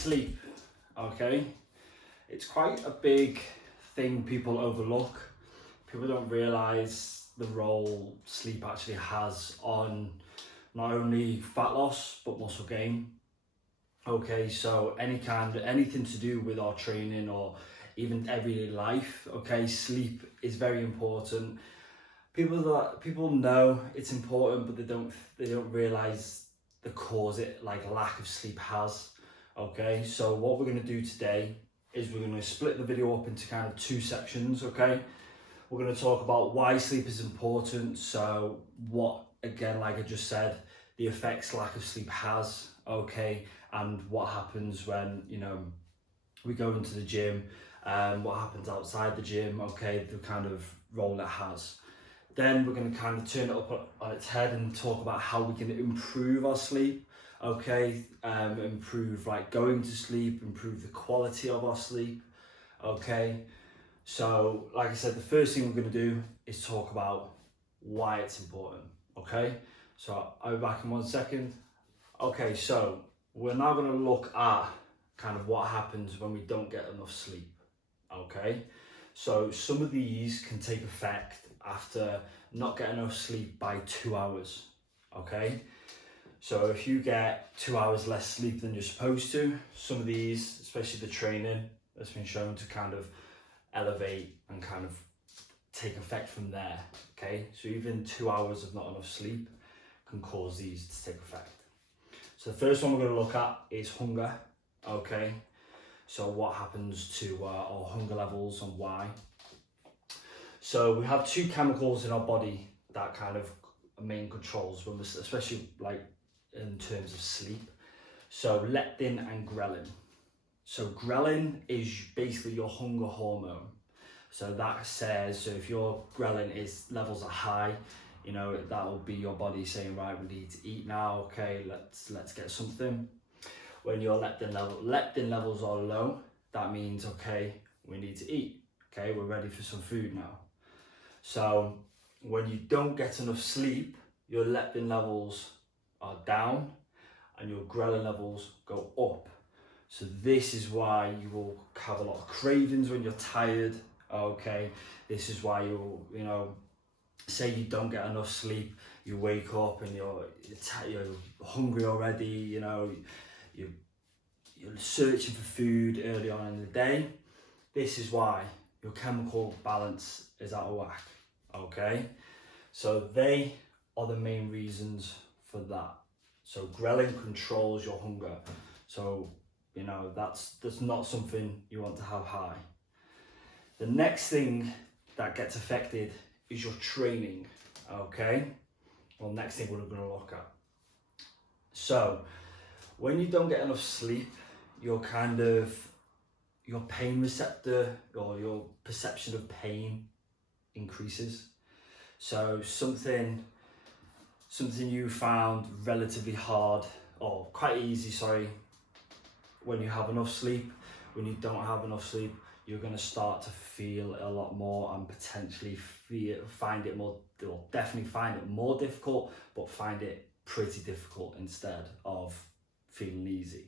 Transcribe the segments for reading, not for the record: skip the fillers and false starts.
Sleep, okay? It's quite a big thing people overlook. People don't realise the role sleep actually has on not only fat loss, but muscle gain. Okay, so anything to do with our training or even everyday life, okay, sleep is very important. People know it's important, but they don't realise the cause it like lack of sleep has. Okay, so what we're going to do today is we're going to split the video up into kind of two sections. Okay, we're going to talk about why sleep is important, so what, again, like I just said, the effects lack of sleep has, okay, and what happens when, you know, we go into the gym, what happens outside the gym, okay, the kind of role it has. Then we're going to kind of turn it up on its head and talk about how we can improve our sleep, okay, improve like going to sleep, improve the quality of our sleep, okay. So like I said, the first thing we're going to do is talk about why it's important, okay. So I'll be back in 1 second. Okay, so we're now going to look at kind of what happens when we don't get enough sleep, okay. So some of these can take effect after not getting enough sleep by 2 hours, okay. So if you get 2 hours less sleep than you're supposed to, some of these, especially the training, has been shown to kind of elevate and kind of take effect from there, okay. So even 2 hours of not enough sleep can cause these to take effect. So the first one we're going to look at is hunger, okay. So what happens to our hunger levels and why. So we have two chemicals in our body that kind of main controls when we're, especially like in terms of sleep. So leptin and ghrelin. So ghrelin is basically your hunger hormone. So that says, so if your ghrelin levels are high, you know, that will be your body saying, right, we need to eat now, okay, let's get something. When your leptin levels are low, that means, okay, we need to eat, okay, we're ready for some food now. So when you don't get enough sleep, your leptin levels are down and your ghrelin levels go up. So this is why you will have a lot of cravings when you're tired, okay. This is why you'll, you know, say you don't get enough sleep, you wake up and you're hungry already, you know, you're searching for food early on in the day. This is why your chemical balance is out of whack, okay. So they are the main reasons for that. So ghrelin controls your hunger. So, you know, that's not something you want to have high. The next thing that gets affected is your training, okay? Well, next thing we're going to look at. So when you don't get enough sleep, your pain receptor or your perception of pain increases. So something you found relatively hard or quite easy, when you have enough sleep, when you don't have enough sleep, you're going to start to feel a lot more and potentially find it more difficult, but find it pretty difficult instead of feeling easy,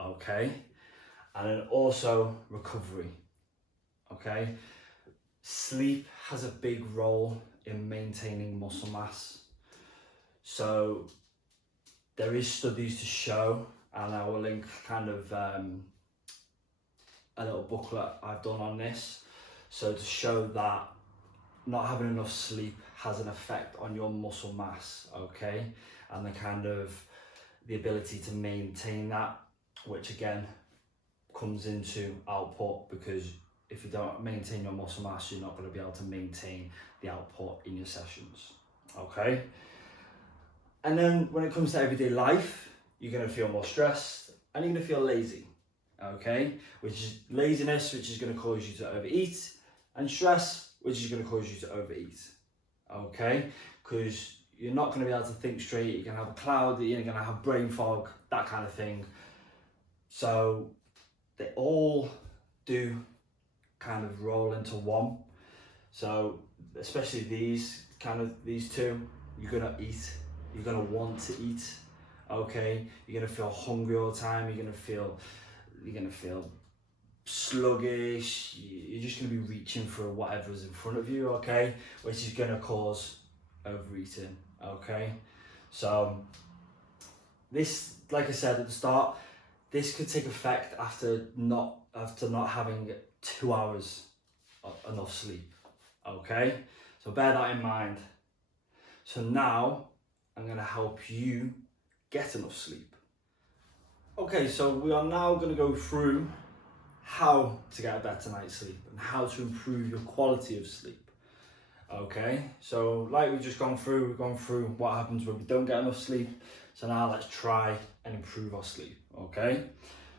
okay. And then also recovery, okay. Sleep has a big role in maintaining muscle mass. So there is studies to show, and I will link kind of a little booklet I've done on this, so to show that not having enough sleep has an effect on your muscle mass, okay, and the ability to maintain that, which again comes into output, because if you don't maintain your muscle mass, you're not going to be able to maintain the output in your sessions, okay. And then when it comes to everyday life, you're going to feel more stressed and you're going to feel lazy, okay, which is laziness, which is going to cause you to overeat, and stress, which is going to cause you to overeat, okay, because you're not going to be able to think straight, you're going to have a cloud, you're going to have brain fog, that kind of thing. So they all do kind of roll into one. So especially these two, you're going to eat, you're going to want to eat, okay, you're going to feel hungry all the time, you're going to feel you're going to feel sluggish, you're just going to be reaching for whatever's in front of you, okay, which is going to cause overeating, okay. So this, like I said at the start, this could take effect after not having 2 hours of enough sleep, okay. So bear that in mind. So now I'm going to help you get enough sleep. Okay, so we are now going to go through how to get a better night's sleep and how to improve your quality of sleep. Okay, so like we've just gone through, we've gone through what happens when we don't get enough sleep. So now let's try and improve our sleep, okay?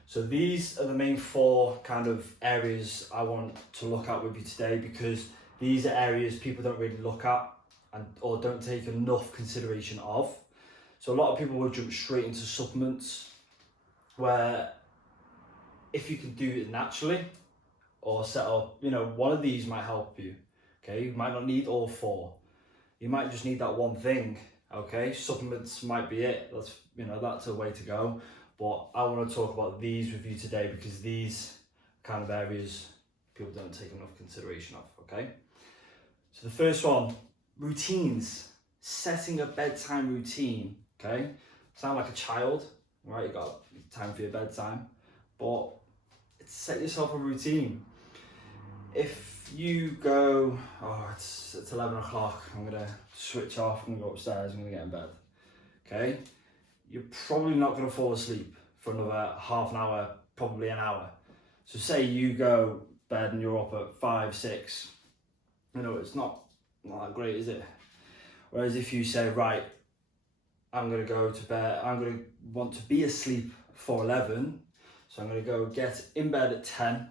So these are the main 4 kind of areas I want to look at with you today, because these are areas people don't really look at or don't take enough consideration of. So a lot of people will jump straight into supplements, where if you can do it naturally or set up, one of these might help you, okay? You might not need all 4. You might just need that one thing, okay? Supplements might be it. That's a way to go. But I want to talk about these with you today, because these kind of areas people don't take enough consideration of, okay? So the first one, routines. Setting a bedtime routine, okay? Sound like a child, right? You got time for your bedtime, but set yourself a routine. If you go, it's 11 o'clock, I'm gonna switch off, I'm gonna go upstairs, I'm gonna get in bed, okay? You're probably not gonna fall asleep for another half an hour, probably an hour. So say you go bed and you're up at 5, 6, it's not that great, is it? Whereas if you say, right, I'm gonna go to bed, I'm gonna want to be asleep for 11, so I'm gonna go get in bed at 10,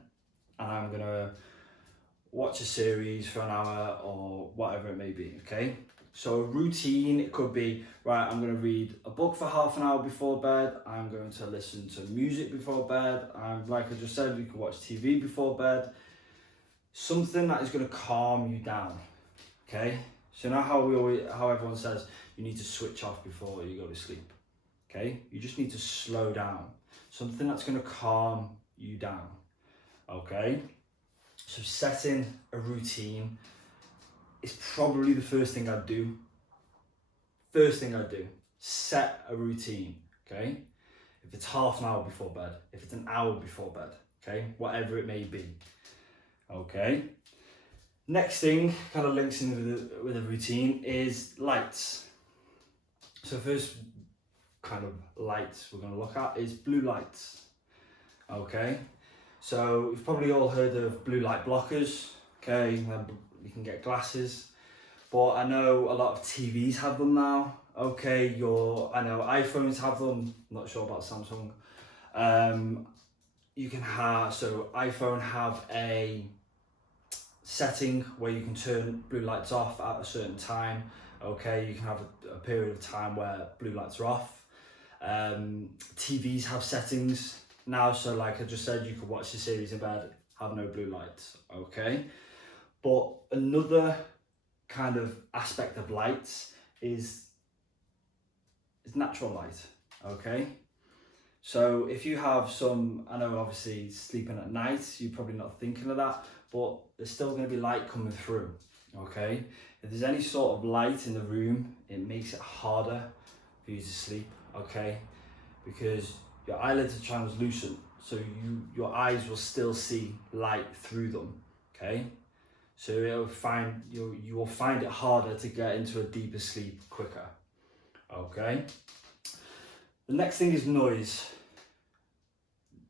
and I'm gonna watch a series for an hour or whatever it may be, okay? So a routine, it could be, right, I'm gonna read a book for half an hour before bed, I'm going to listen to music before bed, and like I just said, you can watch TV before bed. Something that is gonna calm you down, okay? So now how everyone says you need to switch off before you go to sleep, okay? You just need to slow down. Something that's gonna calm you down, okay? So setting a routine is probably the first thing I'd do. Set a routine, okay? If it's half an hour before bed, if it's an hour before bed, okay? Whatever it may be, okay? Next thing, kind of links in with a routine, is lights. So first kind of lights we're going to look at is blue lights, okay? So you've probably all heard of blue light blockers, okay? You can get glasses, but I know a lot of TVs have them now, okay? I know iPhones have them, not sure about Samsung. You can have, so iPhone have a setting where you can turn blue lights off at a certain time, okay? You can have a period of time where blue lights are off. TVs have settings now, so like I just said, you could watch the series in bed, have no blue lights, okay? But another kind of aspect of lights is natural light, okay? So if you have I know obviously sleeping at night, you're probably not thinking of that, but there's still going to be light coming through, okay? If there's any sort of light in the room, it makes it harder for you to sleep, okay? Because your eyelids are translucent, so your eyes will still see light through them, okay? So you will find it harder to get into a deeper sleep quicker, okay? The next thing is noise.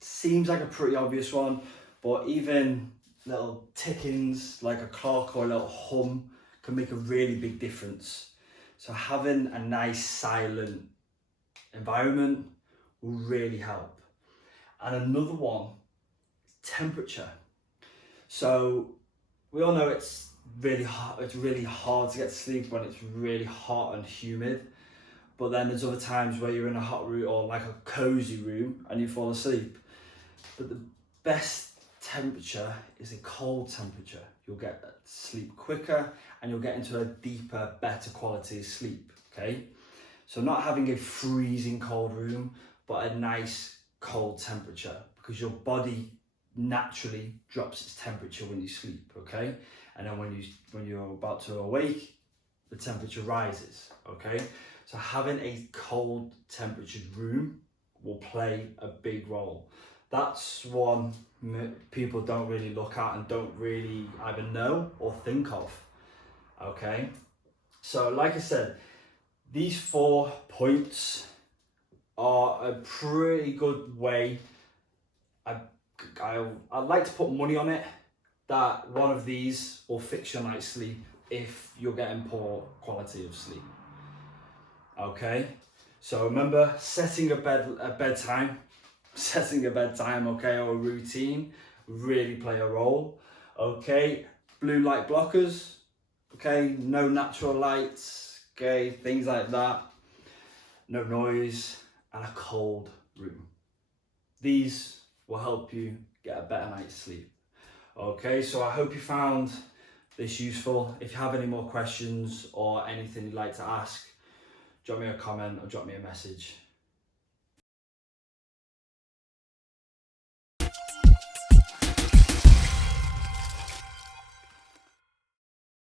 Seems like a pretty obvious one, but even little tickings like a clock or a little hum can make a really big difference. So having a nice silent environment will really help. And another one, temperature. So we all know it's really hard to get to sleep when it's really hot and humid. But then there's other times where you're in a hot room or like a cozy room and you fall asleep. But the best temperature is a cold temperature. You'll get sleep quicker and you'll get into a deeper, better quality of sleep, okay? So not having a freezing cold room, but a nice cold temperature, because your body naturally drops its temperature when you sleep, okay? And then when you're about to awake, the temperature rises, okay? So having a cold temperatured room will play a big role. That's one people don't really look at and don't really either know or think of, okay? So like I said, these 4 points are a pretty good way. I'd like to put money on it that one of these will fix your night's sleep if you're getting poor quality of sleep. Okay, so remember setting a bedtime, okay, or a routine really play a role. Okay, blue light blockers, okay, no natural lights, okay, things like that, no noise, and a cold room. These will help you get a better night's sleep. Okay, so I hope you found this useful. If you have any more questions or anything you'd like to ask, drop me a comment or drop me a message.